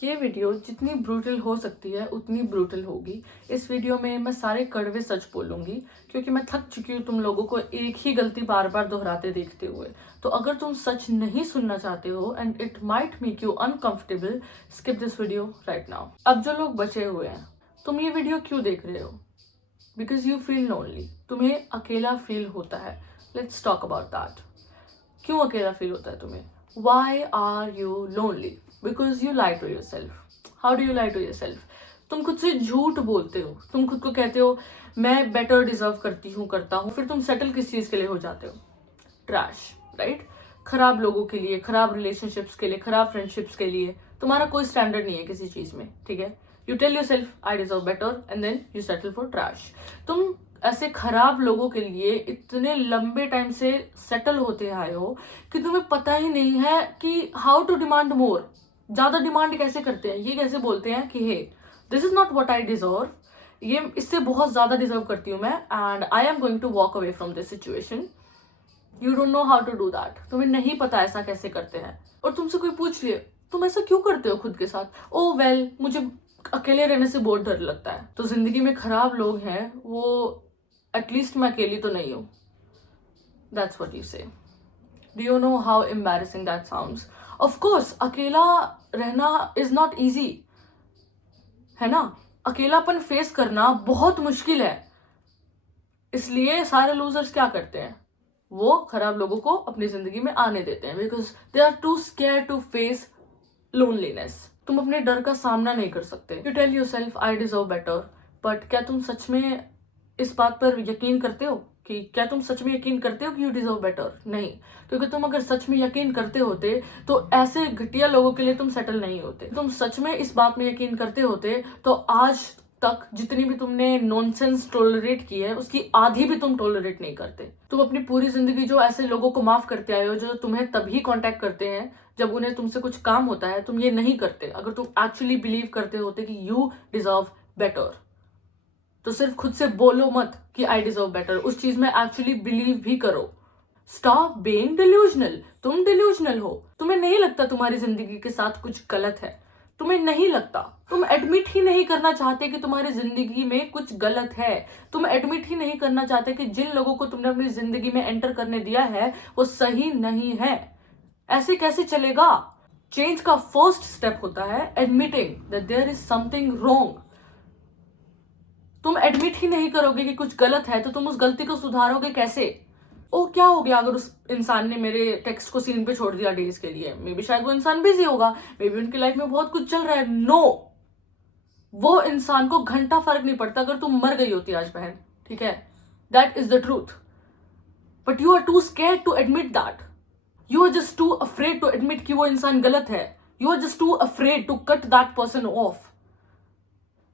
ये वीडियो जितनी ब्रूटल हो सकती है उतनी ब्रूटल होगी। इस वीडियो में मैं सारे कड़वे सच बोलूंगी क्योंकि मैं थक चुकी हूँ तुम लोगों को एक ही गलती बार बार दोहराते देखते हुए। तो अगर तुम सच नहीं सुनना चाहते हो and it might make you uncomfortable, skip this video right now. अब जो लोग बचे हुए हैं, तुम ये वीडियो क्यों देख रहे हो? बिकॉज यू फील लोनली, तुम्हें अकेला फील होता है। Let's talk about that. क्यों अकेला फील होता है तुम्हें? Why are you lonely? Because you lie to yourself. How do you lie to yourself? तुम खुद से झूठ बोलते हो। तुम खुद को कहते हो मैं बेटर डिजर्व करता हूँ, फिर तुम सेटल किस चीज के लिए हो जाते हो? Trash, right? खराब लोगों के लिए, खराब रिलेशनशिप्स के लिए, खराब फ्रेंडशिप्स के लिए तुम्हारा कोई स्टैंडर्ड नहीं है किसी चीज में, ठीक है? You tell yourself I deserve better and then you settle for trash. तुम ऐसे खराब लोगों के लिए इतने लंबे टाइम से सेटल होते आए हो कि तुम्हें पता ही नहीं है कि हाउ टू डिमांड मोर। ज्यादा डिमांड कैसे करते हैं, ये कैसे बोलते हैं कि hey this is not what I deserve, ये इससे बहुत ज्यादा डिजर्व करती हूँ मैं and I am going to walk away from this situation. You don't know how to do that. तुम्हें नहीं पता ऐसा कैसे करते हैं। और तुमसे कोई पूछ ले तुम ऐसा क्यों करते हो खुद के साथ? ओ वेल, मुझे अकेले रहने से बहुत डर लगता है। तो जिंदगी में खराब लोग हैं वो, एटलीस्ट मैं अकेली तो नहीं हूँ। दैट्स व्हाट यू से। Do you know how embarrassing that sounds? Of course अकेला रहना इज नॉट इजी, है ना? अकेलापन फेस करना बहुत मुश्किल है। इसलिए सारे लूजर्स क्या करते हैं? वो खराब लोगों को अपनी जिंदगी में आने देते हैं because they are too scare to face loneliness. तुम अपने डर का सामना नहीं कर सकते। You tell yourself I deserve better, but क्या तुम सच में इस बात पर यकीन करते हो कि यू डिजर्व बेटर? नहीं, क्योंकि तुम अगर सच में यकीन करते होते तो ऐसे घटिया लोगों के लिए तुम सेटल नहीं होते। तुम सच में इस बात में यकीन करते होते तो आज तक जितनी भी तुमने नॉनसेंस टॉलरेट की है उसकी आधी भी तुम टॉलरेट नहीं करते। तुम अपनी पूरी जिंदगी जो ऐसे लोगों को माफ करते आए हो जो तुम्हें तभी कांटेक्ट करते हैं जब उन्हें तुमसे कुछ काम होता है, तुम ये नहीं करते। अगर तुम एक्चुअली बिलीव करते होते कि यू डिजर्व बेटर तो सिर्फ खुद से बोलो मत कि आई डिजर्व बेटर, उस चीज में एक्चुअली बिलीव भी करो। Stop being delusional. तुम डिल्यूजनल हो। तुम्हें नहीं लगता तुम्हारी जिंदगी के साथ कुछ गलत है? तुम्हें नहीं लगता? तुम एडमिट ही नहीं करना चाहते कि तुम्हारी जिंदगी में कुछ गलत है। तुम एडमिट ही नहीं करना चाहते कि जिन लोगों को तुमने अपनी जिंदगी में एंटर करने दिया है वो सही नहीं है। ऐसे कैसे चलेगा? चेंज का फर्स्ट स्टेप होता है admitting that there is something wrong. तुम एडमिट ही नहीं करोगे कि कुछ गलत है तो तुम उस गलती को सुधारोगे कैसे? ओ क्या हो गया अगर उस इंसान ने मेरे टेक्स्ट को सीन पे छोड़ दिया डेज के लिए? मे बी शायद वो इंसान बिजी होगा, मे बी उनकी लाइफ में बहुत कुछ चल रहा है। नो, वो इंसान को घंटा फर्क नहीं पड़ता अगर तुम मर गई होती आज बहन, ठीक है? That is the truth, but you are too scared to admit that. You are just too afraid to admit कि वो इंसान गलत है। You are just too afraid to cut that person off.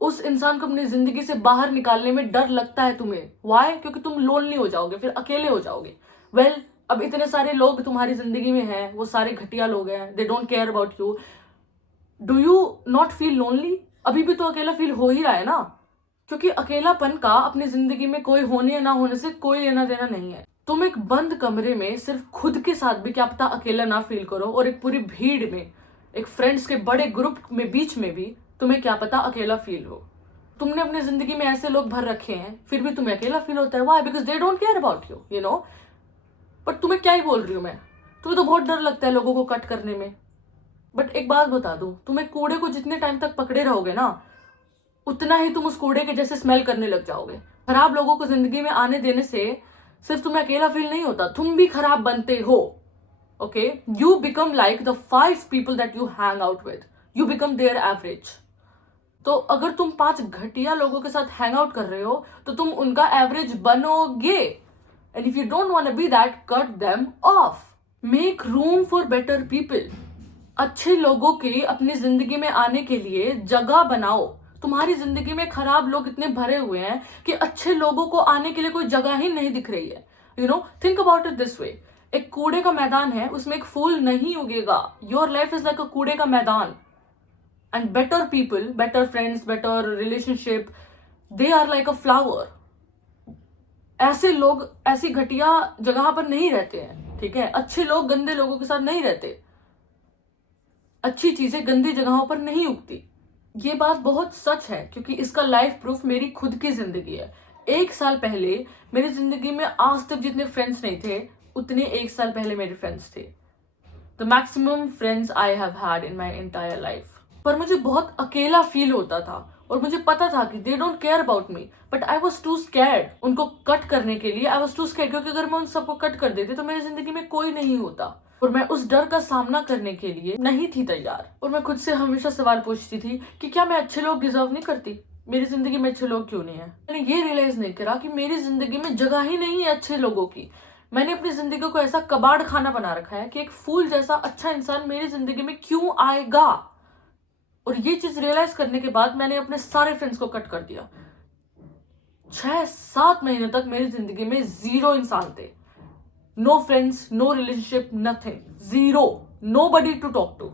उस इंसान को अपनी जिंदगी से बाहर निकालने में डर लगता है तुम्हें। वाई? क्योंकि तुम लोनली हो जाओगे, फिर अकेले हो जाओगे। वेल, अब इतने सारे लोग तुम्हारी जिंदगी में हैं, वो सारे घटिया लोग हैं, दे don't care about you. Do you not feel lonely? अभी भी तो अकेला फील हो ही रहा है ना, क्योंकि अकेलापन का अपनी जिंदगी में कोई होने या ना होने से कोई लेना देना नहीं है। तुम एक बंद कमरे में सिर्फ खुद के साथ भी क्या पता अकेला ना फील करो, और एक पूरी भीड़ में, एक फ्रेंड्स के बड़े ग्रुप में बीच में भी तुम्हें क्या पता अकेला फील हो। तुमने अपनी जिंदगी में ऐसे लोग भर रखे हैं फिर भी तुम्हें अकेला फील होता है। Why? Because they don't care about you, you know. But तुम्हें क्या ही बोल रही हूँ मैं, तुम्हें तो बहुत डर लगता है लोगों को कट करने में। बट एक बात बता दूं, तुम्हें कूड़े को जितने टाइम तक पकड़े रहोगे ना उतना ही तुम उस कूड़े के जैसे स्मेल करने लग जाओगे। खराब लोगों को जिंदगी में आने देने से सिर्फ तुम्हें अकेला फील नहीं होता, तुम भी खराब बनते हो। Okay, you become like the 5 people that you hang out with, you become their average. तो अगर तुम 5 घटिया लोगों के साथ हैंग आउट कर रहे हो तो तुम उनका एवरेज बनोगे। And if you don't want to be that, cut them off. Make room for better people. अच्छे लोगों के अपनी जिंदगी में आने के लिए जगह बनाओ। तुम्हारी जिंदगी में खराब लोग इतने भरे हुए हैं कि अच्छे लोगों को आने के लिए कोई जगह ही नहीं दिख रही है। You know, think about it this way. एक कूड़े का मैदान है, उसमें एक फूल नहीं उगेगा। Your life is like a कूड़े का मैदान। And better people, better friends, better relationship, they are like a flower. ऐसे लोग ऐसी घटिया जगह पर नहीं रहते हैं, ठीक है? अच्छे लोग गंदे लोगों के साथ नहीं रहते। अच्छी चीजें गंदी जगहों पर नहीं उगती। ये बात बहुत सच है क्योंकि इसका लाइफ प्रूफ मेरी खुद की जिंदगी है। 1 साल पहले मेरी जिंदगी में आज तक जितने फ्रेंड्स नहीं थे उतने 1 साल पहले मेरे फ्रेंड्स थे। The maximum friends I have had in my entire life. पर मुझे बहुत अकेला फील होता था और मुझे पता था कि they don't care about me, but I was too scared उनको कट करने के लिए। आई वॉज टू स्कैर्ड क्योंकि अगर मैं उन सबको कट कर देती तो मेरी जिंदगी में कोई नहीं होता और मैं उस डर का सामना करने के लिए नहीं थी तैयार। और मैं खुद से हमेशा सवाल पूछती थी कि क्या मैं अच्छे लोग डिजर्व नहीं करती? मेरी जिंदगी में अच्छे लोग क्यों नहीं है? मैंने ये रियलाइज नहीं करा कि मेरी जिंदगी में जगह ही नहीं है अच्छे लोगों की। मैंने अपनी जिंदगी को ऐसा कबाड़ खाना बना रखा है कि एक फूल जैसा अच्छा इंसान मेरी जिंदगी में क्यों आएगा। और ये चीज रियलाइज करने के बाद मैंने अपने सारे फ्रेंड्स को कट कर दिया। 6-7 महीने तक मेरी जिंदगी में 0 इंसान थे। No friends, no relationship, nothing, 0, nobody to talk to.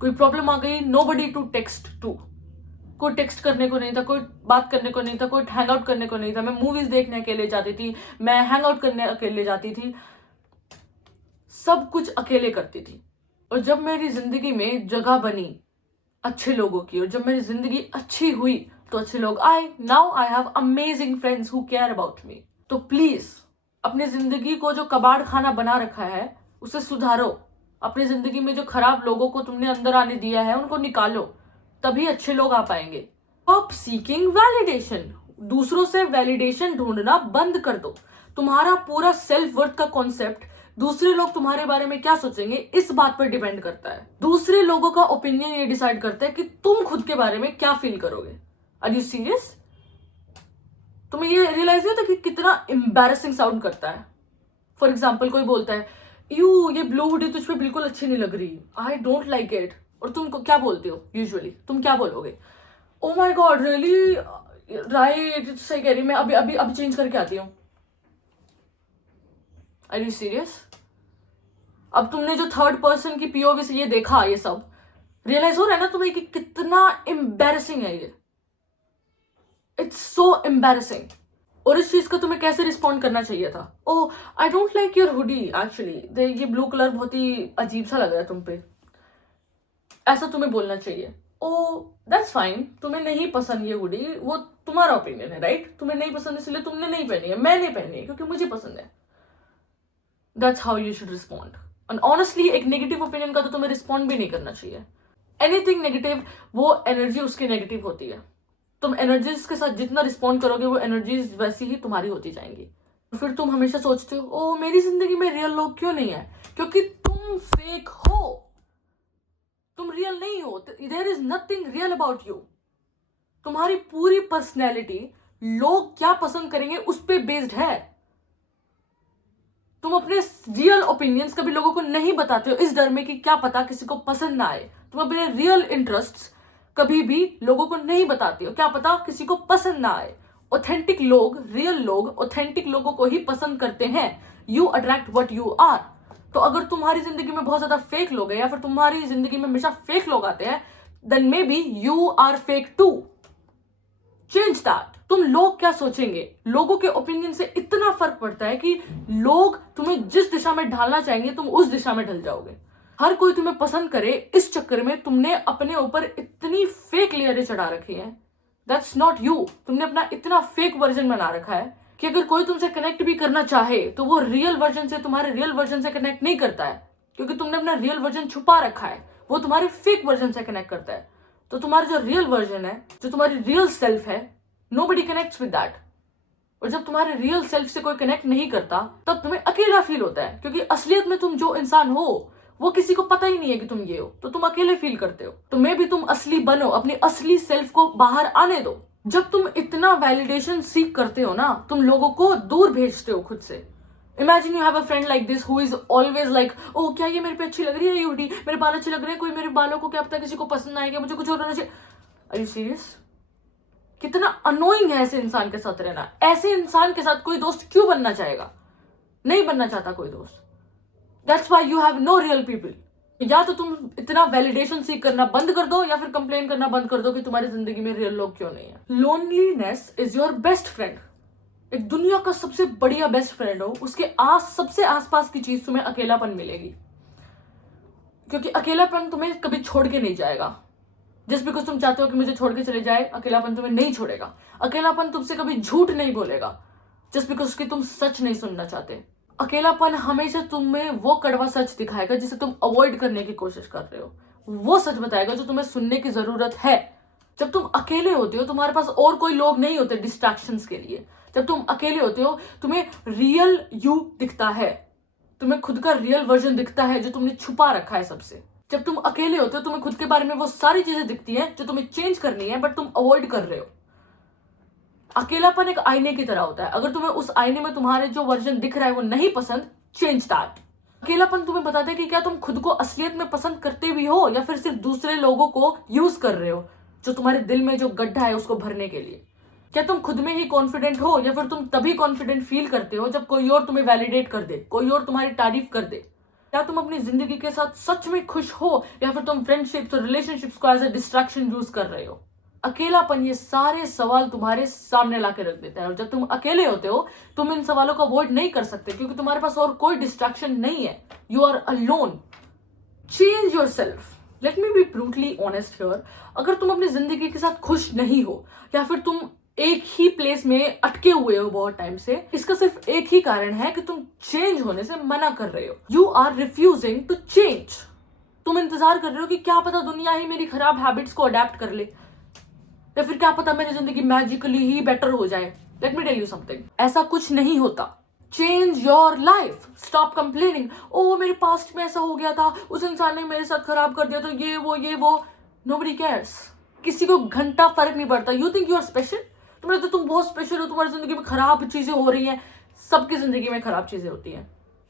कोई प्रॉब्लम आ गई, नोबडी टू टेक्स्ट टू। कोई टेक्स्ट करने को नहीं था, कोई बात करने को नहीं था, कोई हैंग आउट करने को नहीं था। मैं मूवीज देखने अकेले जाती थी, मैं हैंग आउट करने अकेले जाती थी, सब कुछ अकेले करती थी। और जब मेरी जिंदगी में जगह बनी अच्छे लोगों की और जब मेरी जिंदगी अच्छी हुई तो अच्छे लोग आए। Now I have amazing friends who care about मी। तो प्लीज अपनी जिंदगी को जो कबाड़ खाना बना रखा है उसे सुधारो। अपनी जिंदगी में जो खराब लोगों को तुमने अंदर आने दिया है उनको निकालो, तभी अच्छे लोग आ पाएंगे। Stop seeking validation. दूसरों से वैलिडेशन ढूंढना बंद कर दो। तुम्हारा पूरा सेल्फ वर्थ का कॉन्सेप्ट दूसरे लोग तुम्हारे बारे में क्या सोचेंगे इस बात पर डिपेंड करता है। दूसरे लोगों का ओपिनियन ये डिसाइड करता है कि तुम खुद के बारे में क्या फील करोगे। Are you serious? तुम्हें ये रियलाइज नहीं होता कि कितना एम्बैरेसिंग साउंड करता है? फॉर एग्जाम्पल कोई बोलता है यू ये ब्लू हुडी तुझ पे बिल्कुल अच्छी नहीं लग रही, आई डोंट लाइक इट। और तुम क्या बोलते हो यूजुअली? तुम क्या बोलोगे? ओ माई गॉड रियली, राइट, सही कह रही, मैं अभी अभी अभी चेंज करके आती हूँ। Are you serious? अब तुमने जो थर्ड पर्सन की पीओवी से ये देखा, ये सब रियलाइज हो रहा है ना तुम्हें कि कितना एम्बैरेसिंग है ये। It's so embarrassing. और इस चीज का तुम्हें कैसे रिस्पॉन्ड करना चाहिए था? Oh I don't like your hoodie actually, ये ब्लू कलर बहुत ही अजीब सा लग रहा है तुम पे, ऐसा तुम्हें बोलना चाहिए। ओ दैट्स फाइन, तुम्हें नहीं पसंद ये हुडी, वो तुम्हारा ओपिनियन है, राइट? तुम्हें नहीं पसंद इसलिए तुमने नहीं पहनी है, मैंने पहनी है क्योंकि मुझे पसंद है। That's how you should respond. And honestly एक नेगेटिव ओपिनियन का तो तुम्हें रिस्पॉन्ड भी नहीं करना चाहिए। एनीथिंग नेगेटिव, वो एनर्जी उसकी नेगेटिव होती है। तुम एनर्जीज के साथ जितना रिस्पॉन्ड करोगे वो एनर्जीज वैसी ही तुम्हारी होती जाएंगी। फिर तुम हमेशा सोचते हो ओ मेरी जिंदगी में रियल लोग क्यों नहीं है? क्योंकि तुम फेक हो, तुम रियल नहीं हो। There is nothing real about you. तुम्हारी पूरी पर्सनैलिटी लोग क्या पसंद करेंगे उस पर बेस्ड है। तुम अपने रियल ओपिनियंस कभी लोगों को नहीं बताते हो इस डर में कि क्या पता किसी को पसंद ना आए। तुम अपने रियल इंटरेस्ट्स कभी भी लोगों को नहीं बताते हो, क्या पता किसी को पसंद ना आए। ऑथेंटिक लोग, रियल लोग ऑथेंटिक लोगों को ही पसंद करते हैं। You attract what you are. तो अगर तुम्हारी जिंदगी में बहुत ज्यादा फेक लोग हैं या फिर तुम्हारी जिंदगी में हमेशा फेक लोग आते हैं, then maybe you are fake too. Change that. तुम लोग क्या सोचेंगे, लोगों के ओपिनियन से इतना फर्क पड़ता है कि लोग तुम्हें जिस दिशा में ढालना चाहेंगे तुम उस दिशा में ढल जाओगे। हर कोई तुम्हें पसंद करे इस चक्कर में तुमने अपने ऊपर इतनी फेक लेयरें चढ़ा रखी हैं। That's not you. तुमने अपना इतना फेक वर्जन बना रखा है कि अगर कोई तुमसे कनेक्ट भी करना चाहे तो वो रियल वर्जन से, तुम्हारे रियल वर्जन से कनेक्ट नहीं करता है क्योंकि तुमने अपना रियल वर्जन छुपा रखा है। वो तुम्हारे फेक वर्जन से कनेक्ट करता है। तो तुम्हारा जो रियल वर्जन है, जो तुम्हारी रियल सेल्फ है, nobody connects with that। और जब तुम्हारे रियल सेल्फ से कोई कनेक्ट नहीं करता तब तुम्हें अकेला फील होता है क्योंकि असलियत में तुम जो इंसान हो वो किसी को पता ही नहीं है कि तुम ये हो, तो तुम अकेले फील करते हो। तो मे भी तुम असली बनो, अपनी असली सेल्फ को बाहर आने दो। जब तुम इतना वैलिडेशन सीख करते हो ना, तुम लोगों को दूर भेजते हो खुद से। Imagine you have a friend like this who is always like oh क्या ये मेरे पे अच्छी लग रही है, ये हुडी, मेरे बाल अच्छे लग रहे हैं, कोई मेरे बालों को क्या पता किसी को पसंद आएगा, मुझे कुछ और होना चाहिए। Are you serious? कितना अनोइंग है ऐसे इंसान के साथ रहना। ऐसे इंसान के साथ कोई दोस्त क्यों बनना चाहेगा? नहीं बनना चाहता कोई दोस्त। That's why you have no real people. या तो तुम इतना वैलिडेशन सीख करना बंद कर दो या फिर कंप्लेन करना बंद कर दो कि तुम्हारी जिंदगी में रियल लोग क्यों नहीं है। Loneliness is your best friend. एक दुनिया का सबसे बढ़िया बेस्ट फ्रेंड हो, उसके सबसे आसपास की चीज तुम्हें अकेलापन मिलेगी। क्योंकि अकेलापन तुम्हें कभी छोड़ के नहीं जाएगा। जस्ट बिकॉज तुम चाहते हो कि मुझे छोड़ के चले जाए, अकेलापन तुम्हें नहीं छोड़ेगा। अकेलापन तुमसे कभी झूठ नहीं बोलेगा जस्ट बिकॉज कि तुम सच नहीं सुनना चाहते। अकेलापन हमेशा तुम्हें वो कड़वा सच दिखाएगा जिसे तुम अवॉइड करने की कोशिश कर रहे हो। वो सच बताएगा जो तुम्हें सुनने की जरूरत है। जब तुम अकेले होते हो तुम्हारे पास और कोई लोग नहीं होते डिस्ट्रैक्शंस के लिए। जब तुम अकेले होते हो तुम्हें रियल यू दिखता है, तुम्हें खुद का रियल वर्जन दिखता है जो तुमने छुपा रखा है सबसे। जब तुम अकेले होते हो तुम्हें खुद के बारे में वो सारी चीजें दिखती हैं जो तुम्हें चेंज करनी है बट तुम अवॉइड कर रहे हो। अकेलापन एक आईने की तरह होता है। अगर तुम्हें उस आईने में तुम्हारे जो वर्जन दिख रहा है वो नहीं पसंद, चेंज दैट। अकेलापन तुम्हें बताता है कि क्या तुम खुद को असलियत में पसंद करते भी हो या फिर सिर्फ दूसरे लोगों को यूज कर रहे हो जो तुम्हारे दिल में जो गड्ढा है उसको भरने के लिए। क्या तुम खुद में ही कॉन्फिडेंट हो या फिर तुम तभी कॉन्फिडेंट फील करते हो जब कोई और तुम्हें वैलिडेट कर दे, कोई और तुम्हारी तारीफ कर दे। क्या तुम अपनी जिंदगी के साथ सच में खुश हो या फिर तुम फ्रेंडशिप्स और रिलेशनशिप्स को एज ए डिस्ट्रैक्शन यूज कर रहे हो। अकेलापन ये सारे सवाल तुम्हारे सामने लाके रख देता है और जब तुम अकेले होते हो तुम इन सवालों को अवॉइड नहीं कर सकते क्योंकि तुम्हारे पास और कोई डिस्ट्रैक्शन नहीं है। You are alone. Change yourself. Let me be brutally honest here. अगर तुम अपनी जिंदगी के साथ खुश नहीं हो या फिर तुम एक ही प्लेस में अटके हुए हो बहुत टाइम से, इसका सिर्फ एक ही कारण है कि तुम चेंज होने से मना कर रहे हो। You are refusing to change. तुम इंतजार कर रहे हो कि क्या पता दुनिया ही मेरी खराब हैबिट्स को अडेप्ट कर ले या फिर क्या पता मेरी जिंदगी मैजिकली ही बेटर हो जाए। Let me tell you something, ऐसा कुछ नहीं होता। Change your life. Stop complaining. ओ मेरे पास्ट में ऐसा हो गया था, उस इंसान ने मेरे साथ खराब कर दिया तो ये वो। Nobody cares. किसी को घंटा फर्क नहीं पड़ता। You think you are special. तुम लगता तुम बहुत स्पेशल हो, तुम्हारी जिंदगी में खराब चीजें हो रही हैं। सबकी जिंदगी में खराब चीजें होती हैं।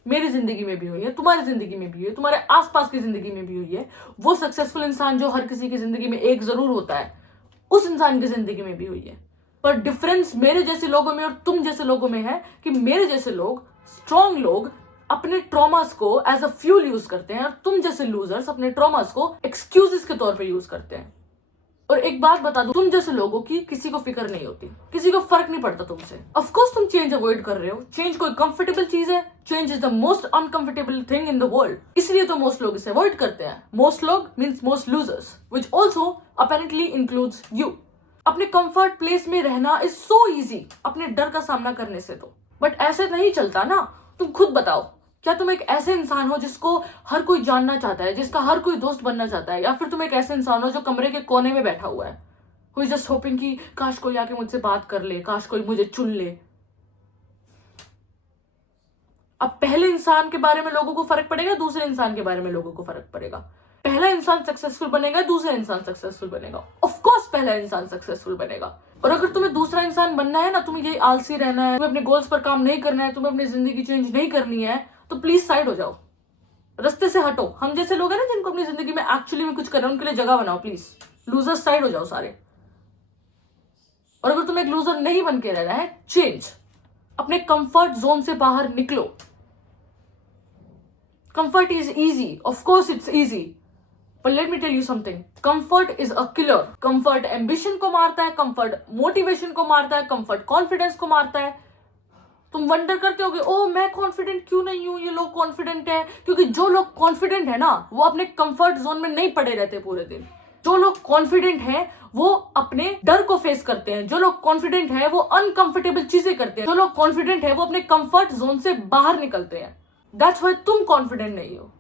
मेरी जिंदगी में भी हुई है, तुम्हारी जिंदगी में भी हुई है, तुम्हारे आसपास की जिंदगी में भी हुई है। वो सक्सेसफुल इंसान जो हर किसी की जिंदगी में एक जरूर होता है, उस इंसान की जिंदगी में भी हुई है। पर डिफरेंस मेरे जैसे लोगों में और तुम जैसे लोगों में है कि मेरे जैसे लोग, स्ट्रॉन्ग लोग, अपने ट्रॉमास को एज अ फ्यूल यूज करते हैं और तुम जैसे लूजर्स अपने ट्रॉमास को एक्सक्यूजेस के तौर पे यूज करते हैं। और एक बात बता दूं, तुम जैसे लोगों की किसी को फिक्र नहीं होती, किसी को फर्क नहीं पड़ता तुमसे। ऑफ कोर्स तुम चेंज अवॉइड कर रहे हो। चेंज कोई कंफर्टेबल चीज है? Change is the most uncomfortable thing in the world. इसलिए तो मोस्ट लोग इसे अवॉइड करते हैं। मोस्ट लोग means most losers, which also apparently includes you. अपने कंफर्ट प्लेस में रहना इज सो इजी अपने डर का सामना करने से तो, बट ऐसे नहीं चलता ना। तुम खुद बताओ, क्या तुम एक ऐसे इंसान हो जिसको हर कोई जानना चाहता है, जिसका हर कोई दोस्त बनना चाहता है, या फिर तुम एक ऐसे इंसान हो जो कमरे के कोने में बैठा हुआ है, हु इज जस्ट होपिंग कि काश कोई आके मुझसे बात कर ले, काश कोई मुझे चुन ले। अब पहले इंसान के बारे में लोगों को फर्क पड़ेगा, दूसरे इंसान के बारे में लोगों को फर्क पड़ेगा। पहला इंसान सक्सेसफुल बनेगा, दूसरा इंसान सक्सेसफुल बनेगा। ऑफ कोर्स पहला इंसान सक्सेसफुल बनेगा। और अगर तुम्हें दूसरा इंसान बनना है ना, तुम्हें यही आलसी रहना है, तुम्हें अपने गोल्स पर काम नहीं करना है, तुम्हें अपनी जिंदगी चेंज नहीं करनी है, तो प्लीज साइड हो जाओ, रास्ते से हटो। हम जैसे लोग हैं ना जिनको अपनी जिंदगी में एक्चुअली में कुछ करना है, उनके लिए जगह बनाओ प्लीज। लूजर साइड हो जाओ सारे। और अगर तुम्हें एक लूजर नहीं बन के रहना है, चेंज। अपने कंफर्ट जोन से बाहर निकलो। Comfort is easy, of course it's easy, but let me tell you something, comfort is a killer. comfort ambition को मारता है, comfort motivation को मारता है, comfort confidence को मारता है। तुम वंडर करते होगे, ओ मैं कॉन्फिडेंट क्यों नहीं हूं, ये लोग कॉन्फिडेंट है। क्योंकि जो लोग कॉन्फिडेंट है ना, वो अपने कंफर्ट जोन में नहीं पड़े रहते पूरे दिन। जो लोग कॉन्फिडेंट है वो अपने डर को फेस करते हैं। जो लोग कॉन्फिडेंट है वो अनकंफर्टेबल चीजें करते हैं। जो लोग कॉन्फिडेंट है वो अपने कंफर्ट जोन से बाहर निकलते हैं। दैट्स व्हाई तुम कॉन्फिडेंट नहीं हो,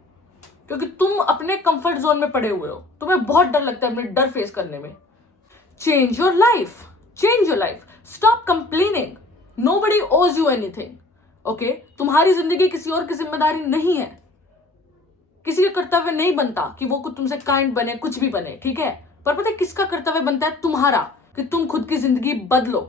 क्योंकि तुम अपने कंफर्ट जोन में पड़े हुए हो। तुम्हें बहुत डर लगता है अपने डर फेस करने में। Change your life, change your life. Stop complaining. Nobody ओज यू एनीथिंग, ओके? तुम्हारी जिंदगी किसी और की जिम्मेदारी नहीं है। किसी का कर्तव्य नहीं बनता कि वो कुछ तुमसे काइंड बने, कुछ भी बने, ठीक है? पर पता है किसका कर्तव्य बनता है? तुम्हारा, कि तुम खुद की जिंदगी बदलो।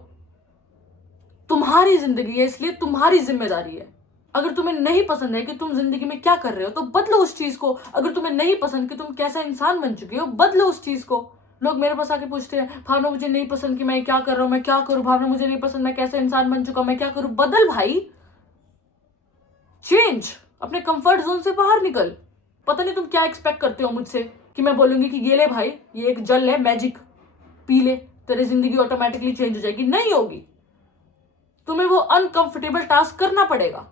तुम्हारी जिंदगी है, इसलिए तुम्हारी जिम्मेदारी है। अगर तुम्हें नहीं पसंद है कि तुम जिंदगी में क्या कर रहे हो, तो बदलो उस चीज को। अगर तुम्हें नहीं पसंद कि तुम कैसा इंसान बन चुके हो, बदलो उस चीज को। लोग मेरे पास आके पूछते हैं, भावना मुझे नहीं पसंद कि मैं क्या कर रहा हूं, मैं क्या करूं, भावना मुझे नहीं पसंद मैं कैसा इंसान बन चुका, मैं क्या करूं। बदल भाई, चेंज। अपने कंफर्ट जोन से बाहर निकल। पता नहीं तुम क्या एक्सपेक्ट करते हो मुझसे कि मैं बोलूंगी कि ये ले भाई, ये एक जल है मैजिक, पी ले, तेरी जिंदगी ऑटोमेटिकली चेंज हो जाएगी। नहीं होगी। तुम्हें वो अनकंफर्टेबल टास्क करना पड़ेगा।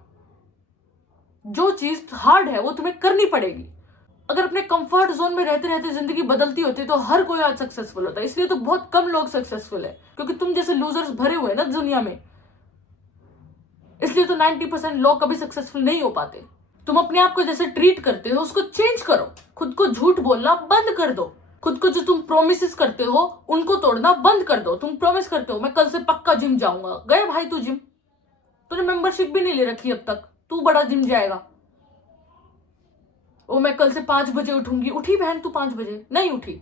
जो चीज हार्ड है वो तुम्हें करनी पड़ेगी। अगर अपने कंफर्ट जोन में रहते रहते जिंदगी बदलती होती तो हर कोई आज सक्सेसफुल होता है। इसलिए तो बहुत कम लोग सक्सेसफुल है, क्योंकि तुम जैसे लूजर्स भरे हुए हैं ना दुनिया में। इसलिए तो 90% लोग कभी सक्सेसफुल नहीं हो पाते। तुम अपने आप को जैसे ट्रीट करते हो उसको चेंज करो। खुद को झूठ बोलना बंद कर दो। खुद को जो तुम प्रोमिस करते हो उनको तोड़ना बंद कर दो। तुम प्रॉमिस करते हो मैं कल से पक्का जिम जाऊंगा, गए भाई तू जिम? तूने मेंबरशिप भी नहीं ले रखी अब तक, तू बड़ा जिम जाएगा। ओ मैं कल से 5 बजे उठूंगी, उठी बहन तू 5 बजे? नहीं उठी।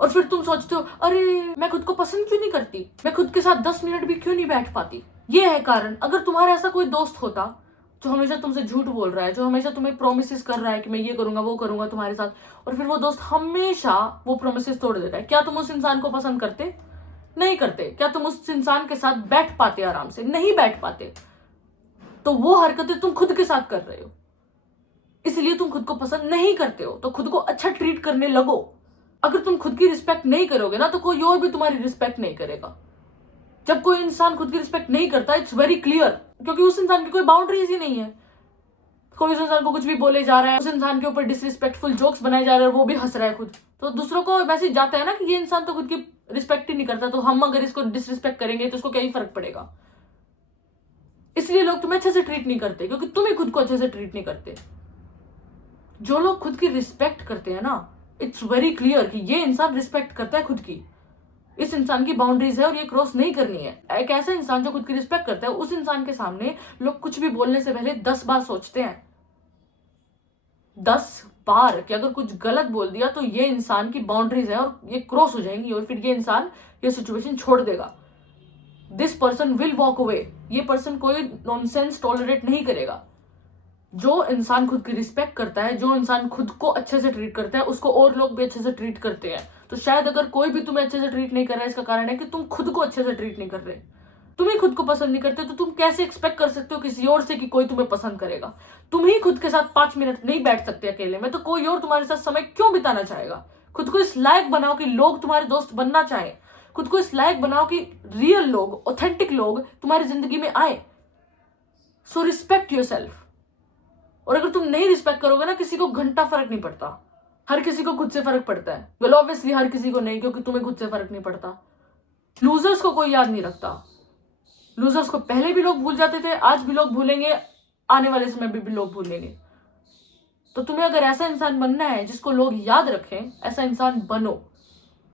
और फिर तुम सोचते हो अरे मैं खुद को पसंद क्यों नहीं करती, मैं खुद के साथ 10 मिनट भी क्यों नहीं बैठ पाती। ये है कारण। अगर तुम्हारा ऐसा कोई दोस्त होता जो हमेशा तुमसे झूठ बोल रहा है, जो हमेशा तुम्हें प्रोमिस कर रहा है कि मैं ये करूंगा वो करूंगा तुम्हारे साथ, और फिर वो दोस्त हमेशा वो प्रोमिस तोड़ देता है, क्या तुम उस इंसान को पसंद करते? नहीं करते। क्या तुम उस इंसान के साथ बैठ पाते आराम से? नहीं बैठ पाते। तो वो हरकतें तुम खुद के साथ कर रहे हो, इसलिए तुम खुद को पसंद नहीं करते हो। तो खुद को अच्छा ट्रीट करने लगो। अगर तुम खुद की रिस्पेक्ट नहीं करोगे ना तो कोई और भी तुम्हारी रिस्पेक्ट नहीं करेगा। जब कोई इंसान खुद की रिस्पेक्ट नहीं करता, इट्स वेरी क्लियर, क्योंकि उस इंसान की कोई बाउंड्रीज ही नहीं है। कोई उस इंसान को कुछ भी बोले जा रहा है, उस इंसान के ऊपर डिसरिस्पेक्टफुल जोक्स बनाए जा रहे हैं और वो भी हंस रहा है खुद, तो दूसरों को मैसेज जाता है ना कि ये इंसान तो खुद की रिस्पेक्ट ही नहीं करता, तो हम अगर इसको डिसरिस्पेक्ट करेंगे तो उसको क्या ही फर्क पड़ेगा। इसलिए लोग तुम्हें अच्छे से ट्रीट नहीं करते, क्योंकि तुम ही खुद को अच्छे से ट्रीट नहीं करते। जो लोग खुद की रिस्पेक्ट करते हैं ना, इट्स वेरी क्लियर कि ये इंसान रिस्पेक्ट करता है खुद की। इस इंसान की बाउंड्रीज है और ये क्रॉस नहीं करनी है। एक ऐसा इंसान जो खुद की रिस्पेक्ट करता है, उस इंसान के सामने लोग कुछ भी बोलने से पहले 10 बार सोचते हैं। 10 बार कि अगर कुछ गलत बोल दिया तो ये इंसान की बाउंड्रीज है और ये क्रॉस हो जाएंगी और फिर ये इंसान ये सिचुएशन छोड़ देगा। This person will walk away. ये पर्सन कोई नॉनसेंस टॉलरेट नहीं करेगा। जो इंसान खुद की रिस्पेक्ट करता है, जो इंसान खुद को अच्छे से ट्रीट करता है, उसको और लोग भी अच्छे से ट्रीट करते हैं। तो शायद अगर कोई भी तुम्हें अच्छे से ट्रीट नहीं कर रहा है, इसका कारण है कि तुम खुद को अच्छे से ट्रीट नहीं कर रहे। तुम ही खुद को पसंद नहीं करते तो तुम कैसे एक्सपेक्ट कर सकते हो किसी और से कि कोई तुम्हें पसंद करेगा। तुम ही खुद के साथ 5 मिनट नहीं बैठ सकते अकेले में, तो कोई और तुम्हारे साथ समय क्यों बिताना चाहेगा। खुद को इस लायक बनाओ कि लोग तुम्हारे दोस्त बनना चाहें। खुद को इस लायक बनाओ कि रियल लोग, ऑथेंटिक लोग तुम्हारी जिंदगी में आए। So respect yourself. और अगर तुम नहीं रिस्पेक्ट करोगे ना, किसी को घंटा फर्क नहीं पड़ता। हर किसी को खुद से फर्क पड़ता है। वेल ऑब्वियसली हर किसी को नहीं, क्योंकि तुम्हें खुद से फर्क नहीं पड़ता। लूजर्स को कोई याद नहीं रखता। लूजर्स को पहले भी लोग भूल जाते थे, आज भी लोग भूलेंगे, आने वाले समय में भी लोग भूलेंगे। तो तुम्हें अगर ऐसा इंसान बनना है जिसको लोग याद रखें, ऐसा इंसान बनो।